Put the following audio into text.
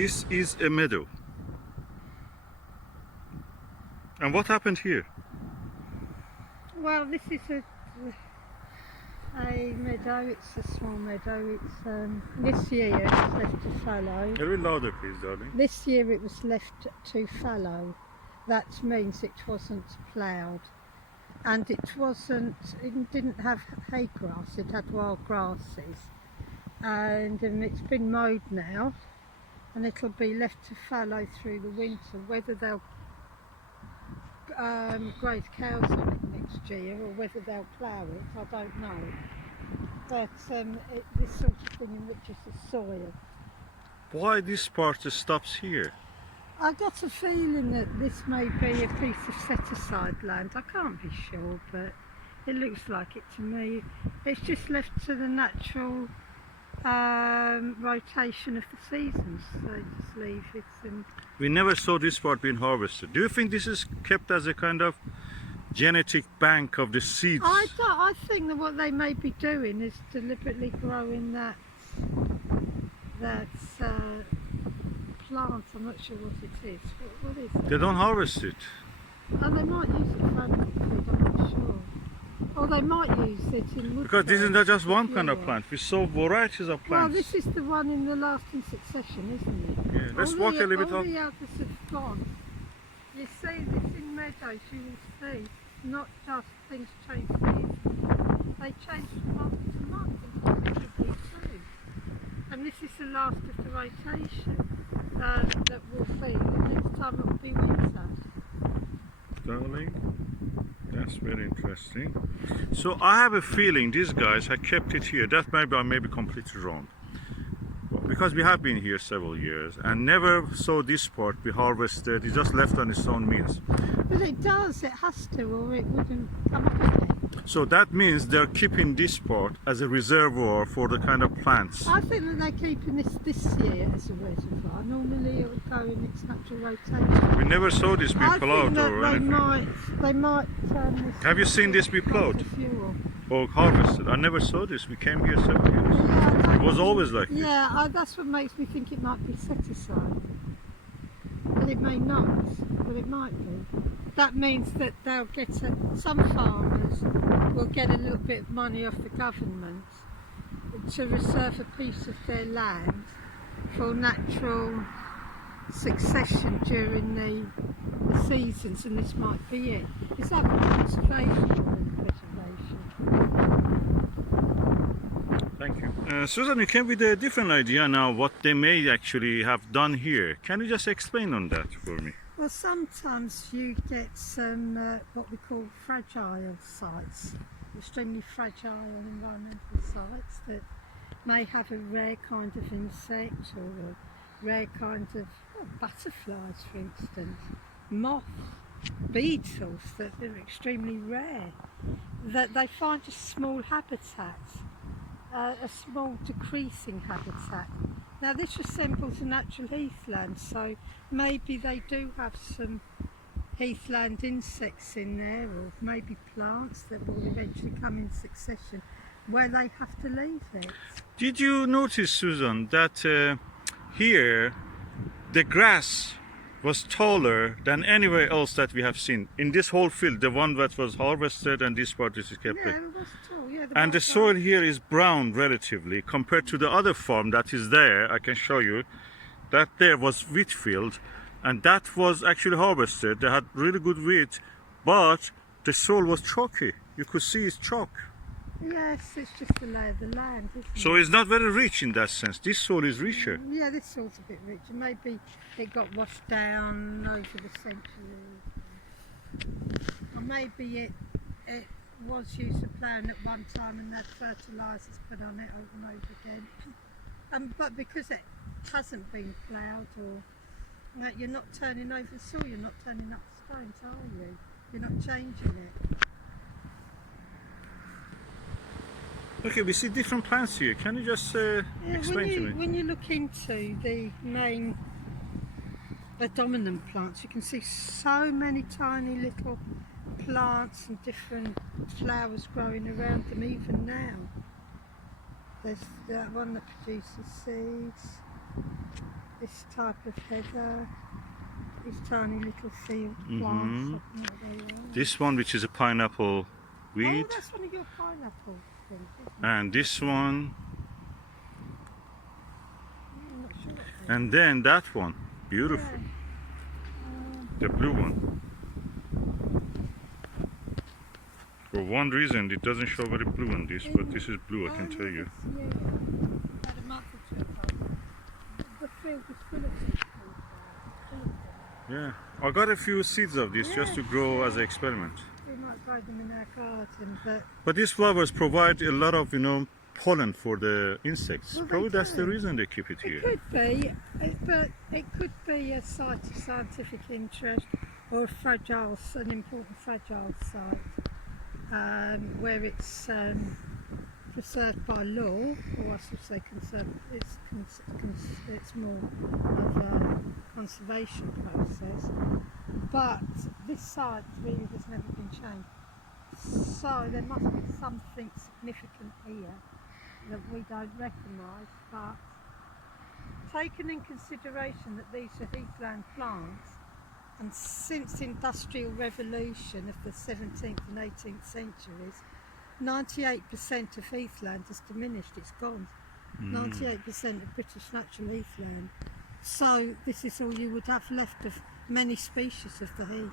This is a meadow. And what happened here? Well, this is a meadow. It's a small meadow. It's this year it was left to fallow. A little louder, please, darling. This year it was left to fallow. That means it wasn't ploughed, and it didn't have hay grass. It had wild grasses, and it's been mowed now, and it'll be left to fallow through the winter. Whether they'll graze cows on it next year or whether they'll plough it, I don't know. But this sort of thing enriches the soil. Why this part stops here? I got a feeling that this may be a piece of set-aside land. I can't be sure, but it looks like it to me. It's just left to the natural rotation of the seasons. They just leave it. And We never saw this part being harvested. Do you think this is kept as a kind of genetic bank of the seeds? I think that what they may be doing is deliberately growing that plant. I'm not sure what it is. What is it? They don't harvest it. And they might use it for animal food, I'm not sure. Or they might use it in wood. Because this is not just one kind of plant. We saw varieties of Well, plants. this is the one in the last in succession, isn't it? Yeah, let's walk a little bit all up. the others have gone. You see this in meadows, you will see, not just things change seasons. They change from month to month and possibly too. And this is the last of the rotation that will be. The next time it will be winter. Darling, that's very interesting. So I have a feeling these guys have kept it here. That maybe I may be completely wrong. Because we have been here several years and never saw this part be harvested. It's just left on its own means. But it does, it has to, or it wouldn't come up again. So that means they're keeping this part as a reservoir for the kind of plants. I think that they're keeping this year as a reservoir. Normally it would go in its natural rotation. We never saw this be plowed or anything. They might turn this. Have you seen this be plowed Fuel. or harvested? I never saw this. We came here several years. Yeah, It was always like this. yeah, that's what makes me think it might be set aside. But it may not, but it might be. That means that they'll get some farmers will get a little bit of money off the government to reserve a piece of their land for natural succession during the seasons, and this might be it. Is that conservation or preservation? Thank you. Susan, you came with a different idea now what they may actually have done here. Can you just explain on that for me? Well, sometimes you get some what we call fragile sites, extremely fragile environmental sites that may have a rare kind of insect or a rare kind of butterflies, for instance, moths, beetles that are extremely rare, that they find a small habitat, a small decreasing habitat. Now this resembles a natural heathland, so maybe they do have some heathland insects in there, or maybe plants that will eventually come in succession where they have to leave it. Did you notice, Susan, that here the grass was taller than anywhere else that we have seen in this whole field, the one that was harvested and this part is kept? Yeah, it was tall. Yeah, And the soil here is brown relatively compared to the other farm that is there. I can show you that there was wheat field, and that was actually harvested. They had really good wheat, but the soil was chalky. You could see it's chalk. Yes, it's just the lay of the land, isn't So it? it's not very rich in that sense. This soil is richer. Yeah, this soil's a bit richer. Maybe it got washed down over the centuries. Or maybe it was used for ploughing at one time and had fertilisers put on it over and over again. But because it hasn't been ploughed, or you're not turning over the soil, you're not turning up stones, are you? You're not changing it. Okay, we see different plants here. Can you just explain to me? When you look into the dominant plants, you can see so many tiny little plants and different flowers growing around them even now. There's that one that produces seeds. this type of heather, these tiny little field plants. Mhm. I don't know what they are. This one, which is a pineapple Oh, weed, that's one of your pineapple things, isn't it? and this one, I'm not sure what they are. and then that one, beautiful, Yeah. the blue one. For one reason, it doesn't show very blue on this, but this is blue, I can tell you. Yeah, about a month or two ago. The field was full of these things. Yeah, I got a few seeds of this just to grow as an experiment. We might grow them in our garden, but But these flowers provide a lot of, pollen for the insects. Well, they Probably that's the do. reason they keep it it here. could be. But it could be a site of scientific interest or an important fragile site where it's preserved by law, or I should say conserved. It's more of a conservation process. But this site really has never been changed. So there must be something significant here that we don't recognise, but taken in consideration that these are heathland plants, and since the Industrial Revolution of the 17th and 18th centuries, 98% of heathland has diminished, it's gone. 98% of British natural heathland. So this is all you would have left of many species of the heath.